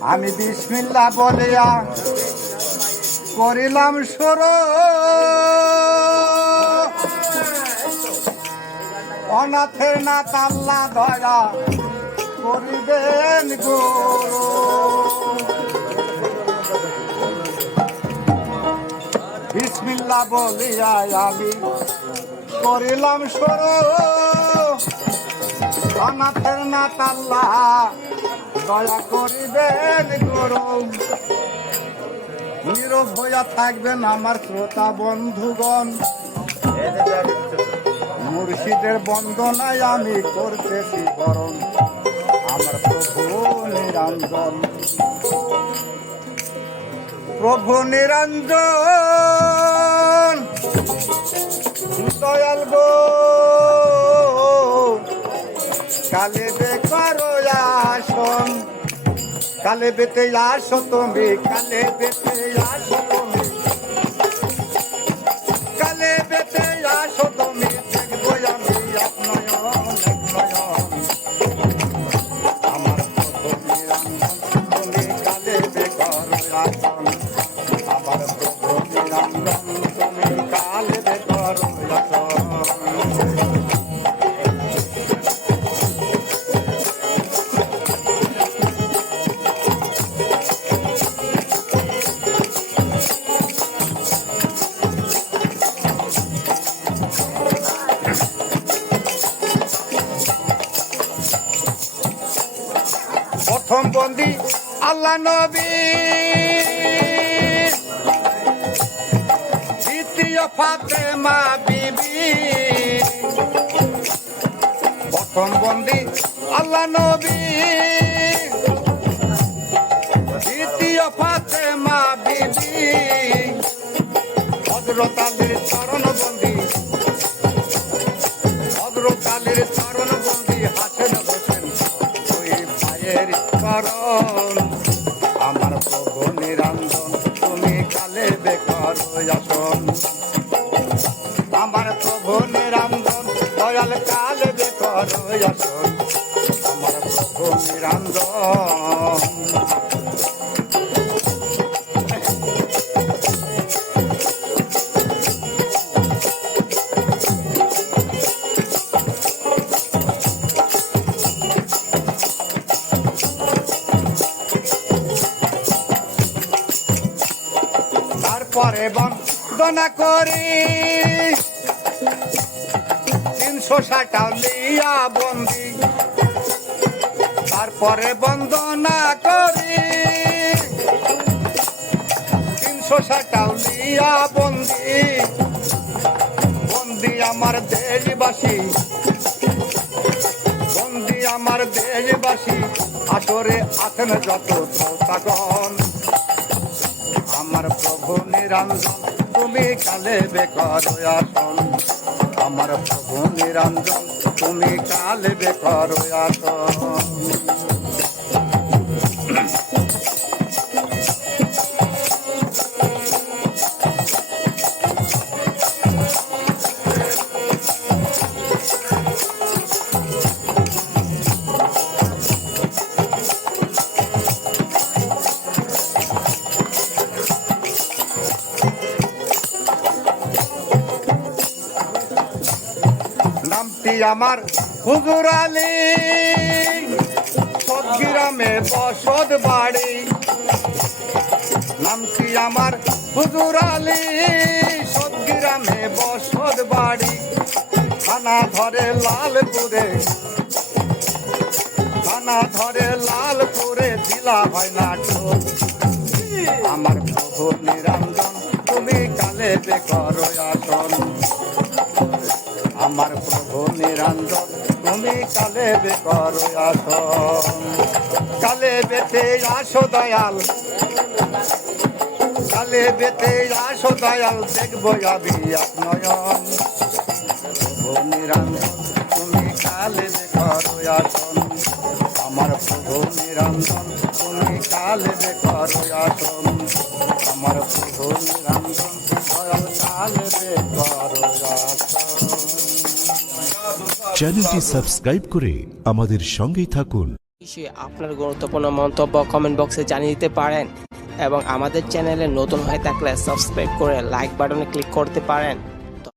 আমি বিসমিল্লাহ বলিয়া করিলাম শুরু, অনাথের নাথ আল্লাহ দয়া করিবেন গুরু। বিসমিল্লাহ বলিয়া আমি করিলাম শুরু, অনাথের নাথ আল্লাহ দয়া করিবেন গুরু। নীরব হইয়া থাকবেন আমার শ্রোতা বন্ধুগণ, মুর্শিদের বন্দনায় আমি করতেছি বরণ। আমার প্রভু নিরঞ্জন, প্রভু নিরঞ্জন দয়াল গো, কালে বেকারো আসন, কালে বেতে আসো তুমি, কালে বেতে আসো তুমি, কালে বেতে আসো তুমি, দেখবো আমি আপনার আমার প্রভু নিরঞ্জন তুমি কালে বেকারো আসন, আমার প্রভু নিরঞ্জন তুমি কালে বেকারো আসন। প্রথম বন্দী আল্লাহ নবী, দ্বিতীয় ফাতেমা বিবি। প্রথম বন্দী আল্লাহ নবী, দ্বিতীয় ফাতেমা বিবি। হযরত আলীর চরণ বন্দী, হযরত আলীর চরণ বন্দী হাসেন হোসেন ওই ভাইয়ের চরণ। আমার প্রভু নিরঞ্জন তুমি কালে বেকার আসন, আমার প্রভু নিরঞ্জন দয়াল কালে বেকার আসন, আমার প্রভু নিরঞ্জন। তারপরে বন্দনা করি 360 লিয়া বন্দি, তারপরে বন্দনা করি 360 লিয়া বন্দি। বন্দি আমার দেশবাসী, বন্দি আমার দেশবাসী, আসরে আছেন যত শ্রোতাগণ। আমার প্রভু নিরঞ্জন তুমি কালে বেকার আসন, আমার প্রভু নিরঞ্জন তুমি কালে বেকার আসন। নামটি আমার হুজুর আলী, সদগ্রামে বসত বাড়ি। নামটি আমার হুজুর আলী, সদগ্রামে বসত বাড়ি। থানা ধরে লালপুরে, থানা ধরে লালপুরে, জেলা হয় নাটক। আমার প্রভু নিরঞ্জন তুমি কালে বেকার আসন, আমার প্রভু নিরঞ্জন তুমি কালে বেকার আসন। কালে বেতে আসো দয়াল, কালে বেতে আসো দয়াল, দেখবো আমি আপনার। প্রভু নিরঞ্জন তুমি কালে বেকার আসন, আমার প্রভু নিরঞ্জন তুমি কালে বেকার আসন, আমার প্রভু নিরঞ্জন দয়াল কালে বেকার আসন। চ্যানেলটি সাবস্ক্রাইব করে আমাদের সঙ্গেই থাকুন। বিষয়ে আপনার গুরুত্বপূর্ণ মন্তব্য কমেন্ট বক্সে জানিয়ে দিতে পারেন এবং আমাদের চ্যানেলে নতুন হয়ে থাকলে সাবস্ক্রাইব করে লাইক বাটনে ক্লিক করতে পারেন।